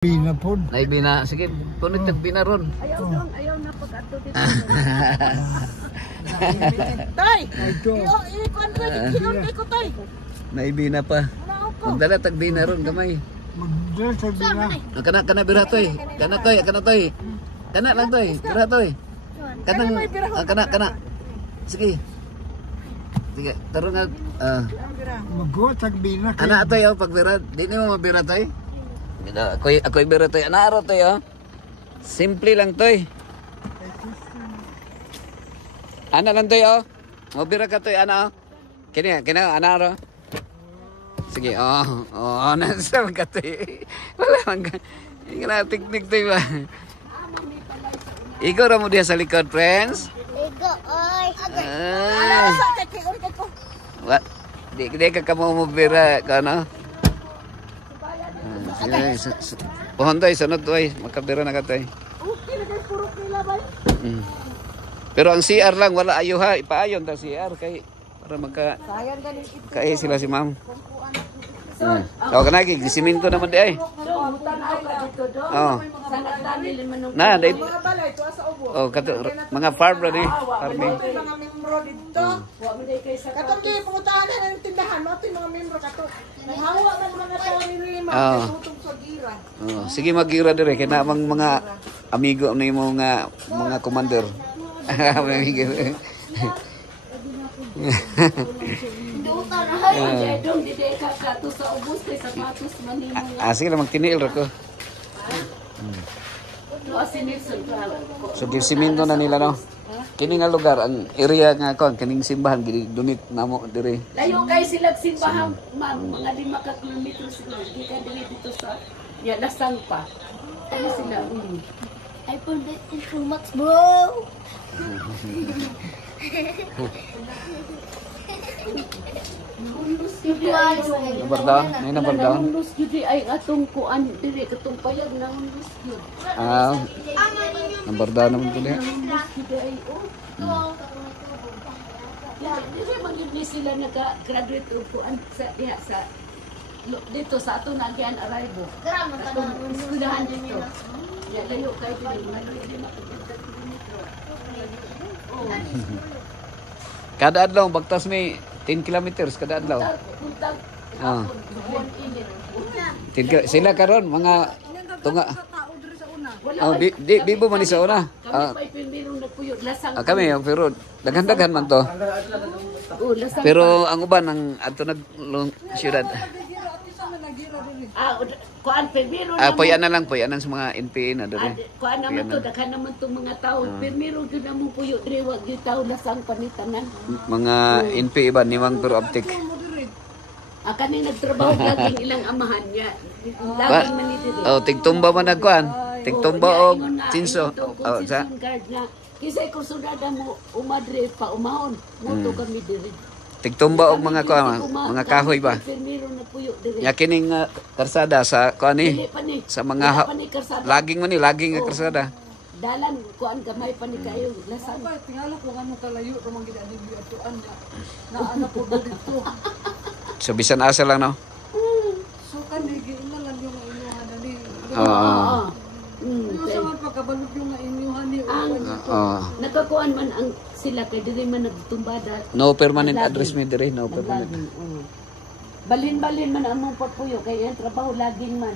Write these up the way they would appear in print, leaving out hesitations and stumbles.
Bina po. Nay bina, sige, punit tag bina ron. Ayaw na pag-ato dito. Tay! Ikuan ko, kinunti ko, tay. Nay bina pa. Magdala tag bina ron gamay. Magdala sa bina. Kana bira toy. Kana toy. Kana lang toy, bira toy. Kana. Sige. Sige, tarong nga. Magwa sa bina. Ana toy pag bira, di mo mabira toy. Ako'y bira toy. Ana araw toy Simple lang toy. Ana lang toy Mabira ka toy ana Kini ana araw. Sige, nasa ka toy. Wala man ka. Hindi na teknik toy ba. Ikaw ra mo diha sa likod, friends. Ikaw, oy. What? Di ka kamo mabira ka no? Pohon toy, sunod toy. Makabira na ka toy. Okay, nagpurok nila ba? Pero ang CR lang, wala ayo ha. Ipaayon ta CR kay para magka Sayang galing kay sila si ma'am. Kanagi, siminto naman di ay. Na, dai. Mga farmer ni, farming. mga membro dito. Katong di pungutahan na ng tindahan mo, mga membro kato. Hawa man mga tao ni Rima, tutong sa gira. Sige magira dire kay na mga amigo ni mo nga mga commander. Sige lang magtiniil ra ko. So di siminto na nila no. Kini nga lugar ang area nga kon kining simbahan gidunit namo dire. Layo kay sila simbahan, ma'am, mga 5 ka kilometro siguro gikan diri dito sa Lasang pa. Ano sila? I put it in too much, bro. Number down, may number down. Nangulus gyud ay atong kuan diri katong payag nangulus gyud. Number down naman to diha. Ay Dili magid ni sila naka-graduate og kuan sa diha sa dito sa ato na gian arrival. Atong eskwelahan dito. Ya layo kay dili Kada adlaw bagtas may 10 kilometers kada adlaw. Sila karon mga tunga. Bibo man ni sa una. Kami pero daghan-daghan man to. Pero ang uban ang adto nag syudad. Kuan Pirmiro Puyanan lang, puyanan sa mga NPA na doon. Kuan naman to, daghan naman to mga tao. Pirmiro gyud namong puyo diri wag gyud tao lasang panitanan. Mga NPA ba niwang pero optic. Kani nagtrabaho laging ilang amahan niya. Laging man ni diri. Tigtumba man nagkuan. Tigtumba og tinso. Sa Kisay kursunada mo umadre pa umahon. Muto kami diri. Tigtumba og mga kahoy ba. Pirmiro na puyo diri. Ya kining karsada sa kuan ni sa mga laging man ni laging nga karsada. Dalan kuan gamay pa ni kayo lasang. Tingala ko ano kalayo ramang gidali atuan na ana po dito. So bisan asa lang no. So kan giingan lang yung inyuhan dali. Sa man pagkabalog yung inyuhan ni nakakuan man ang sila kay diri man nagtumbada. No permanent address mi diri, no permanent. Balin-balin man among pagpuyo kay ang trabaho laging man.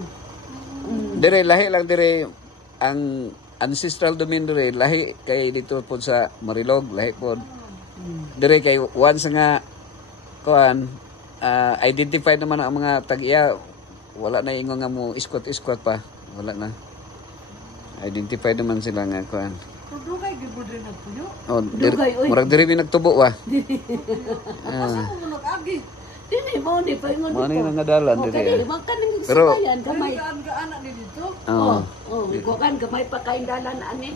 Dire lahi lang dire ang ancestral domain dire lahi kay dito po sa Marilog lahi po. Dire kay once nga kuan identified naman ang mga tag-iya wala na ingon nga mo iskwat pa wala na. Identified naman sila nga kuan. Dugay gyud bodre nagpuyo. Murag diri mi nagtubo wa. Asa mo nag-agi? Dili mo ni paingon dito. Mano yung nadalan diri. Pero gamay gaan-gaana ni dito. Kuan gamay pa kay dalan ani.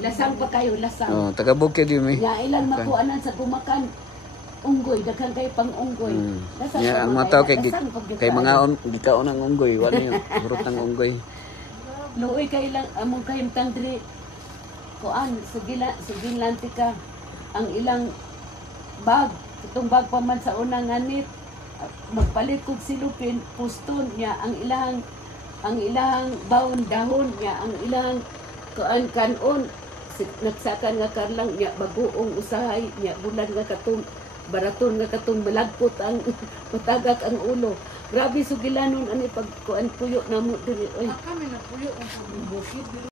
Lasang pa kayo lasang. Taga Bukid yun mi. Ya ilan makuanan sa gumakan. Unggoy daghan kay pang unggoy. Ya ang mga tao kay mga gikaon ng unggoy wala niyo burot ng unggoy. Luoy kay lang among kahimtang diri kuan sugilantika ang ilang bag itong bag pa man sa unang anit magpalit kog silupin puston niya ang ilang baon dahon niya ang ilang kanon nagsakan nga karlang niya bagoong usahay niya bulan nga katong baraton nga katong malagpot ang matagak ang ulo. Grabe sugilanon ani pagkuan puyo namo diri oy. Kami na puyo ang bukid.